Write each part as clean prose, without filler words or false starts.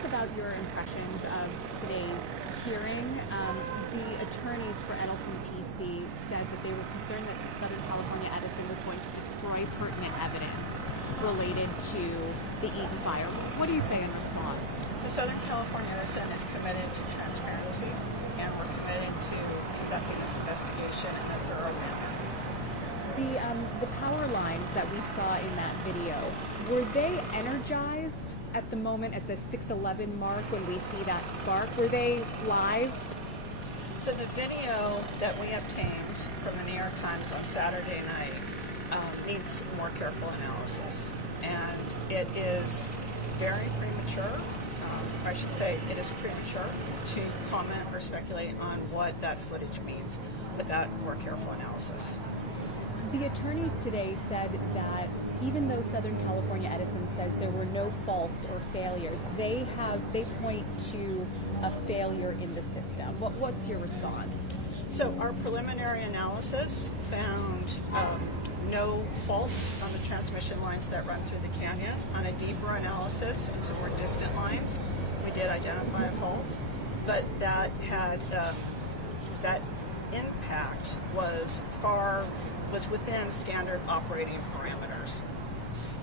us about your impressions of today's hearing. The attorneys for Edison PC said that they were concerned that Southern California Edison was going to destroy pertinent evidence related to the Eaton Fire. What do you say in response? The Southern California Edison is committed to transparency, and we're committed to conducting this investigation in a thorough manner. The power lines that we saw in that video, were they energized at the moment at the 6:11 mark when we see that spark? Were they live? So the video that we obtained from the New York Times on Saturday night needs more careful analysis, and it is very premature. I should say it is premature to comment or speculate on what that footage means without more careful analysis. The attorneys today said that even though Southern California Edison says there were no faults or failures, they point to a failure in the system. What's your response? So our preliminary analysis found no faults on the transmission lines that run through the canyon. On a deeper analysis and some more distant lines, we did identify a fault, but that had that impact was within standard operating parameters.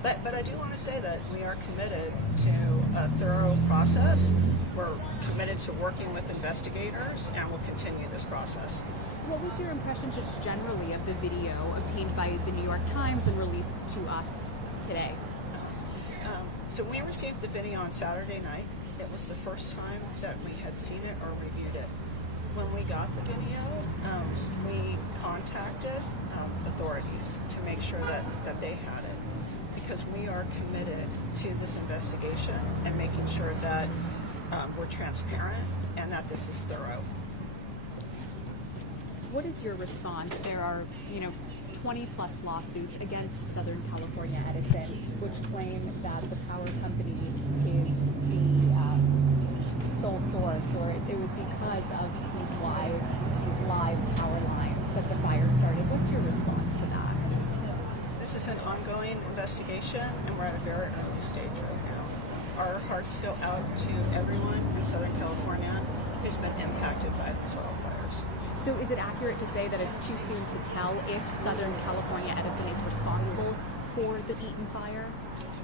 But I do want to say that we are committed to a thorough process. We're committed to working with investigators, and we'll continue this process. What was your impression just generally of the video obtained by the New York Times and released to us today? So we received the video on Saturday night. It was the first time that we had seen it or reviewed it. When we got the video, we contacted authorities to make sure that they had it, because we are committed to this investigation and making sure that we're transparent and that this is thorough. What is your response? There are, 20-plus lawsuits against Southern California Edison, which claim that the power company is the sole source, or it was because of these live power lines that the fire started. What's your response to that? This is an ongoing investigation, and we're at a very early stage right now. Our hearts go out to everyone in Southern California who's been impacted by these wildfires. So is it accurate to say that it's too soon to tell if Southern California Edison is responsible for the Eaton Fire?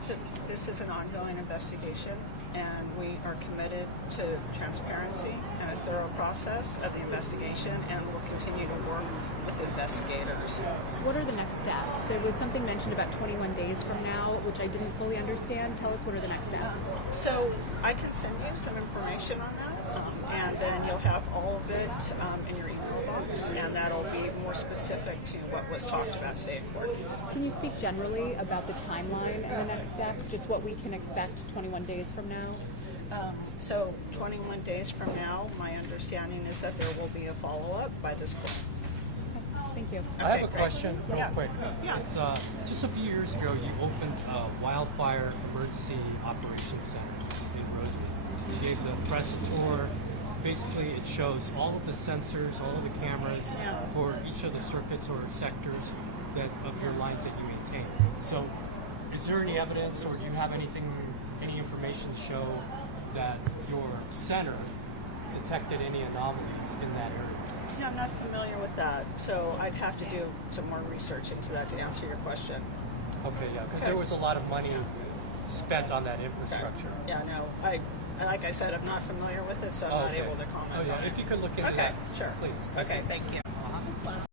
So this is an ongoing investigation, and we are committed to transparency and a thorough process of the investigation, and we'll continue to work with investigators. What are the next steps? There was something mentioned about 21 days from now, which I didn't fully understand. Tell us, what are the next steps? So I can send you some information on that, and then you'll have all of it in your email box, and that'll be more specific to what was talked about today in court. Can you speak generally about the timeline and the next steps, just what we can expect 21 days from now? So 21 days from now, my understanding is that there will be a follow-up by this court. Thank you. I have a question real quick. Yeah. It's just a few years ago, you opened a wildfire emergency operations center in Rosemead. You gave the press a tour. Basically, it shows all of the sensors, all of the cameras for each of the circuits or sectors of your lines that you maintain. So, is there any evidence, or do you have any information to show that your center detected any anomalies in that area? Yeah, I'm not familiar with that, so I'd have to do some more research into that to answer your question. Okay, yeah, because there was a lot of money spent on that infrastructure. Okay. Yeah, no, like I said, I'm not familiar with it, so I'm not able to comment on it. If you could look into that, sure. please. Okay, thank you.